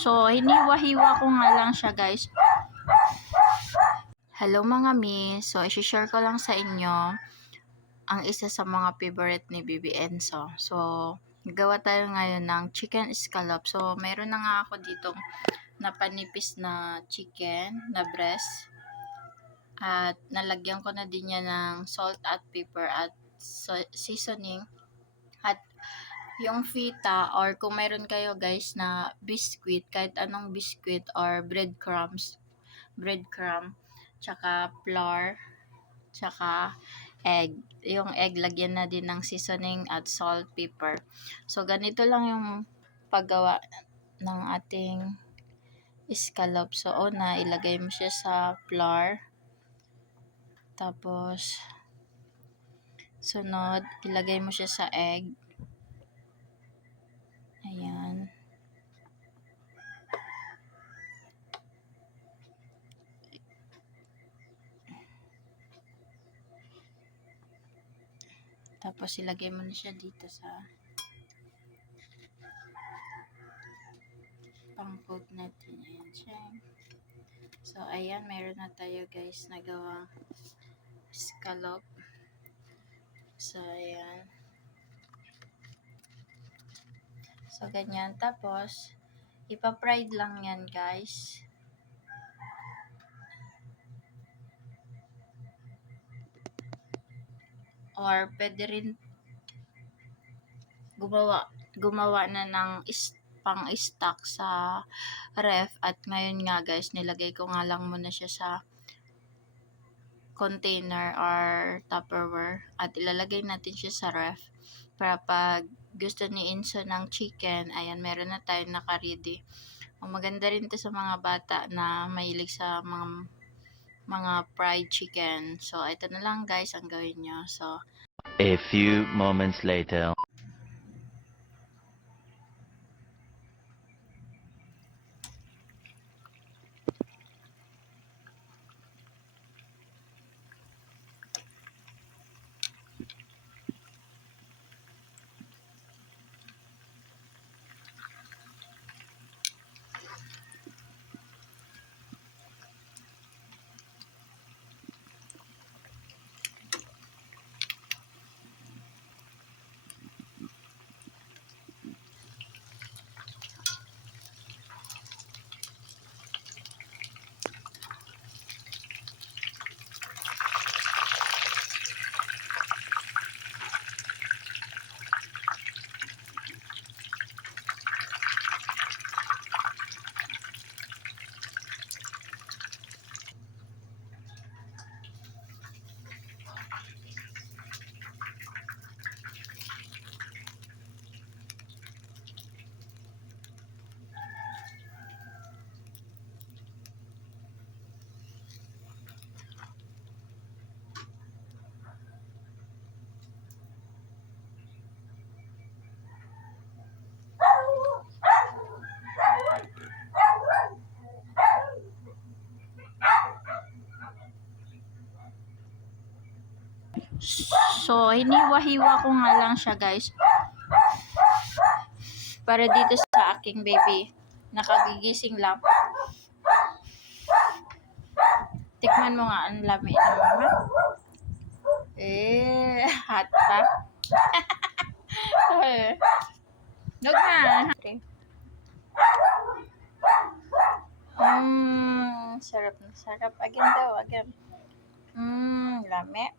So, hiniwa-hiwa ko nga lang siya, guys. Hello mga mi. So, i-share ko lang sa inyo ang isa sa mga favorite ni Bibi Enzo. So, gawa tayo ngayon ng chicken scallop. So, meron na nga ako ditong napanipis na chicken na breast. At nalagyan ko na din yan ng salt at pepper at seasoning. At yung feta or kung meron kayo guys na biscuit, kahit anong biscuit or breadcrumb, tsaka flour, tsaka egg. Yung egg, lagyan na din ng seasoning at salt, pepper. So, ganito lang yung paggawa ng ating scallop. So, una, ilagay mo siya sa flour. Tapos, sunod, ilagay mo siya sa egg. Ayan. Tapos, ilagay mo na siya dito sa pang-cook natin. Ayan siya. So, ayan, meron na tayo guys nagawa scallop. So, ayan. So, ganyan. Tapos, ipa-fried lang yan guys. Or, pwede rin gumawa na ng pang-stock sa ref. At ngayon nga guys, nilagay ko nga lang muna siya sa container or Tupperware. At ilalagay natin siya sa ref. Para pag gusto ni Enzo ng chicken, ayan, meron na tayo naka-ready. Maganda rin to sa mga bata na mahilig sa mga fried chicken. So, ito na lang guys ang gawin nyo. So, a few moments later. So, hiniwa-hiwa ko nga lang siya guys. Para dito sa aking baby. Nakagigising lang. Tikman mo nga ang lami ng mama. Hot pa. Dog na. Okay. Sarap na sarap. Again daw, again. Lami.